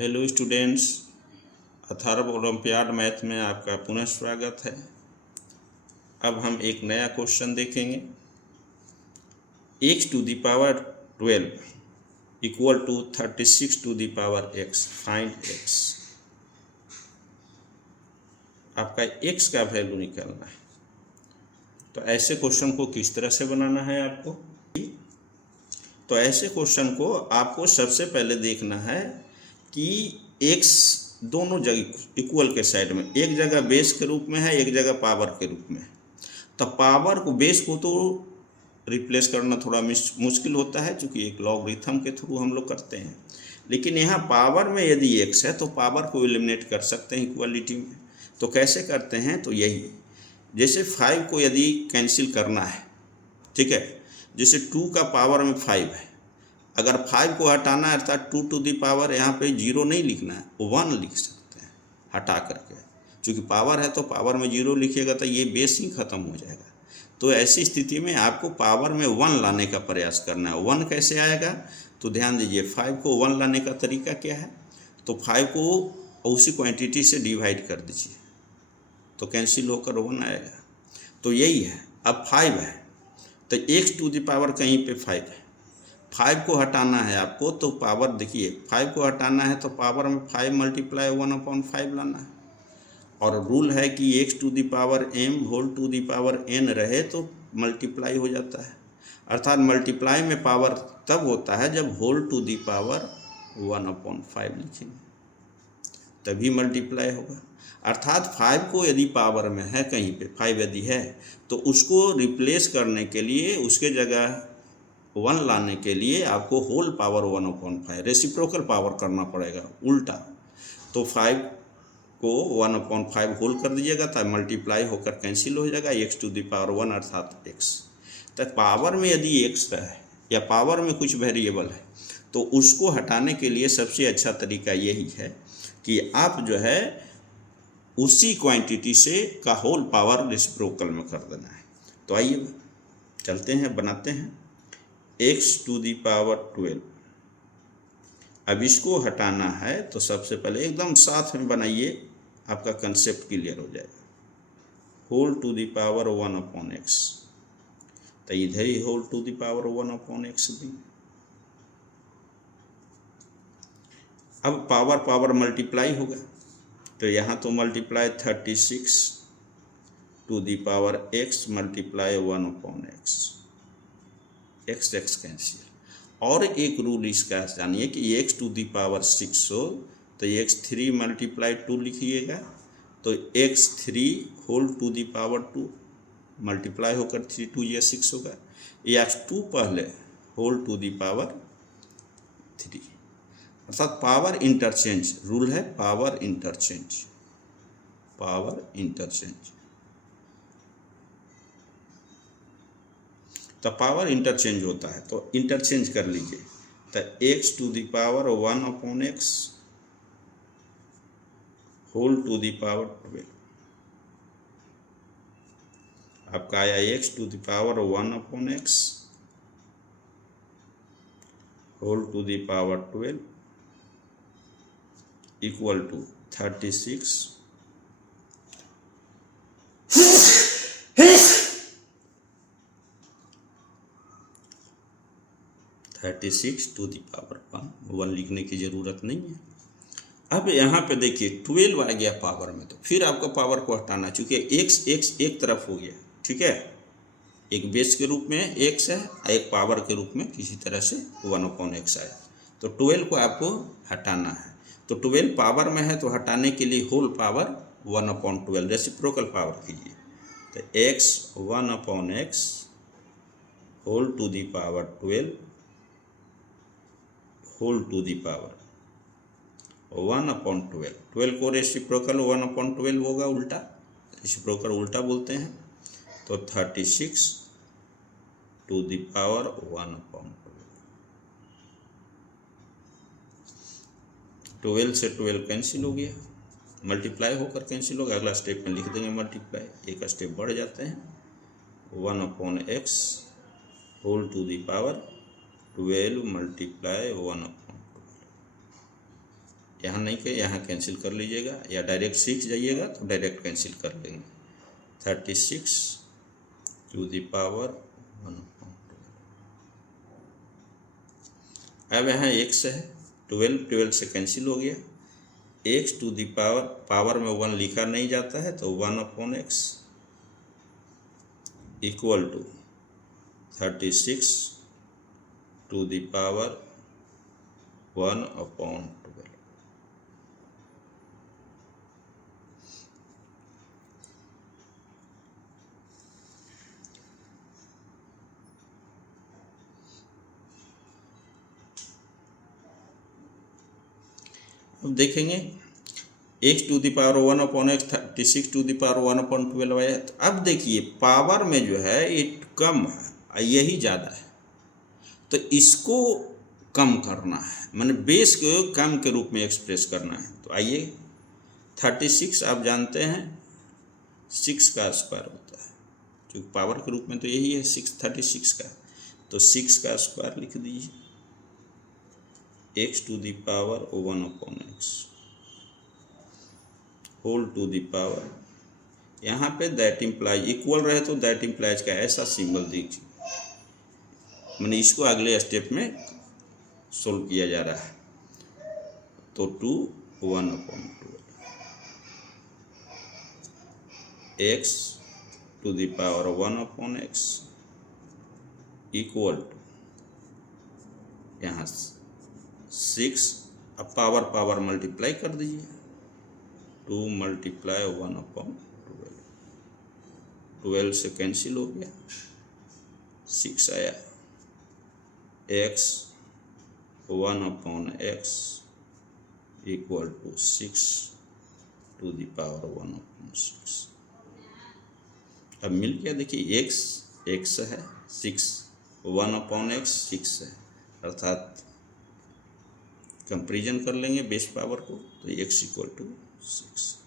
Hello students, Atharva olympiad math में आपका पुनः स्वागत है। अब हम एक नया क्वेश्चन देखेंगे। x to the power 12 equal to 36 to the power x, find x। आपका x का वैल्यू निकालना है। तो ऐसे क्वेश्चन को किस तरह से बनाना है आपको? तो ऐसे क्वेश्चन को आपको सबसे पहले देखना है कि x दोनों जगह इक्वल के साइड में, एक जगह बेस के रूप में है, एक जगह पावर के रूप में है। तो पावर को, बेस को तो रिप्लेस करना थोड़ा मुश्किल होता है, क्योंकि एक लॉगरिथम के थ्रू हम लोग करते हैं। लेकिन यहाँ पावर में यदि x है तो पावर को एलिमिनेट कर सकते हैं इक्वालिटी में। तो कैसे करते हैं? तो यही, जैसे 5 को यदि कैंसिल करना है, ठीक है, जैसे 2 का पावर में 5 है, अगर 5 को हटाना है अर्थात 2 टू दी पावर, यहाँ पे 0 नहीं लिखना है, 1 लिख सकते हैं हटा करके। क्योंकि पावर है तो पावर में 0 लिखिएगा तो ये बेस ही ख़त्म हो जाएगा। तो ऐसी स्थिति में आपको पावर में 1 लाने का प्रयास करना है। 1 कैसे आएगा? तो ध्यान दीजिए, 5 को 1 लाने का तरीका क्या है? तो 5 को उसी क्वान्टिटी से डिवाइड कर दीजिए तो कैंसिल होकर 1 आएगा। तो यही है। अब 5 है तो x टू दी पावर कहीं पे 5 है, 5 को हटाना है आपको। तो पावर देखिए, 5 को हटाना है तो पावर में 5 मल्टीप्लाई 1/5 लाना है। और रूल है कि x to the power m whole to the power n रहे तो मल्टीप्लाई हो जाता है। अर्थात मल्टीप्लाई में पावर तब होता है जब होल टू दी पावर 1/5 लिखेंगे, तभी मल्टीप्लाई होगा। अर्थात 5 को यदि पावर में है कहीं पे, 5 यदि है तो उसको रिप्लेस करने के लिए, उसके जगह 1 लाने के लिए आपको होल पावर 1/5 रेसिप्रोकल पावर करना पड़ेगा, उल्टा। तो 5 को 1/5 होल कर दीजिएगा तो मल्टीप्लाई होकर कैंसिल हो जाएगा, x टू दी पावर 1 अर्थात x। तो पावर में यदि x है या पावर में कुछ वेरिएबल है तो उसको हटाने के लिए सबसे अच्छा तरीका यही है कि आप जो है उसी क्वांटिटी से का होल पावर रेसिप्रोकल में कर देना है। तो आइए चलते हैं, बनाते हैं x टू दी पावर 12। अब इसको हटाना है तो सबसे पहले एकदम साथ में बनाइए, आपका कंसेप्ट क्लियर हो जाएगा। Whole to the power 1/x, तो इधर ही whole to the power 1/x भी। अब पावर पावर मल्टीप्लाई होगा तो यहाँ तो multiply 36 to the power x multiply 1/x, x cancel. और एक रूल इसका जानिए कि x टू दी पावर 6 हो तो x3 मल्टीप्लाई 2 लिखिएगा, तो x3 whole to the power 2 multiply होकर 3 2 या 6 होगा, या 2 पहले होल टू दी पावर 3। अर्थात पावर इंटरचेंज रूल है, पावर इंटरचेंज, पावर इंटरचेंज। तो पावर इंटरचेंज होता है तो इंटरचेंज कर लीजिए। तो x to the power 1/x whole to the power 12, आपका आया x to the power 1/x whole to the power 12 equal to 36 to the power 1 लिखने की ज़रूरत नहीं है। अब यहाँ पे देखिए 12 आ गया पावर में, तो फिर आपको पावर को हटाना, चूँकि x एक तरफ हो गया, ठीक है, एक बेस के रूप में x है, एक पावर के रूप में किसी तरह से 1/x आया, तो 12 को आपको हटाना है। तो 12 पावर में है तो हटाने के लिए होल पावर 1/12 रेसिप्रोकल पावर कीजिए। तो x 1/x whole to the power 12 whole to the power 1/12। 12 को रेसिप्रोकल 1/12 होगा, उल्टा, रेसिप्रोकल उल्टा बोलते हैं। तो 36 टू दी पावर 1/12। 12 से 12 कैंसिल हो गया, मल्टीप्लाई होकर कैंसिल होगा। अगला स्टेप में लिख देंगे मल्टीप्लाई, एक स्टेप बढ़ जाते हैं। 1/x whole to the power 12 multiply 1/12। यहाँ नहीं के यहाँ कैंसिल कर लीजिएगा, या डायरेक्ट 6 जाइएगा तो डायरेक्ट कैंसिल कर लेंगे। 36 टू द पावर 1/12। अब यहाँ x है, 12 से कैंसिल हो गया। x टू द पावर में 1 लिखा नहीं जाता है, तो 1/x equal to 36 to the power 1/12। अब देखेंगे x to the power 1/x 36 to the power 1/12 आया। तो अब देखिए पावर में जो है ये कम है, यही ज़्यादा है, तो इसको कम करना है, माने बेस को कम के रूप में एक्सप्रेस करना है। तो आइए 36 आप जानते हैं 6 का स्क्वायर होता है, क्योंकि पावर के रूप में तो यही है 36 का, तो 6 का स्क्वायर लिख दीजिए। x to the power 1/x whole to the power, यहाँ पे दैट इम्प्लाइज इक्वल रहे तो दैट इम्प्लाइज का ऐसा सिंबल दीजिए, मैंने इसको अगले स्टेप में सोल्व किया जा रहा है। तो 2 1/12 x to the power 1/x equal to यहाँ 6, अब पावर मल्टीप्लाई कर दीजिए, 2 × 1/12, 12 से कैंसिल हो गया, 6 आया, x 1/x equal to 6 to the power 1/6। अब मिल गया, देखिए x है 6, 1/x 6 है, अर्थात कंपेरिजन कर लेंगे बेस पावर को, तो x इक्वल टू 6।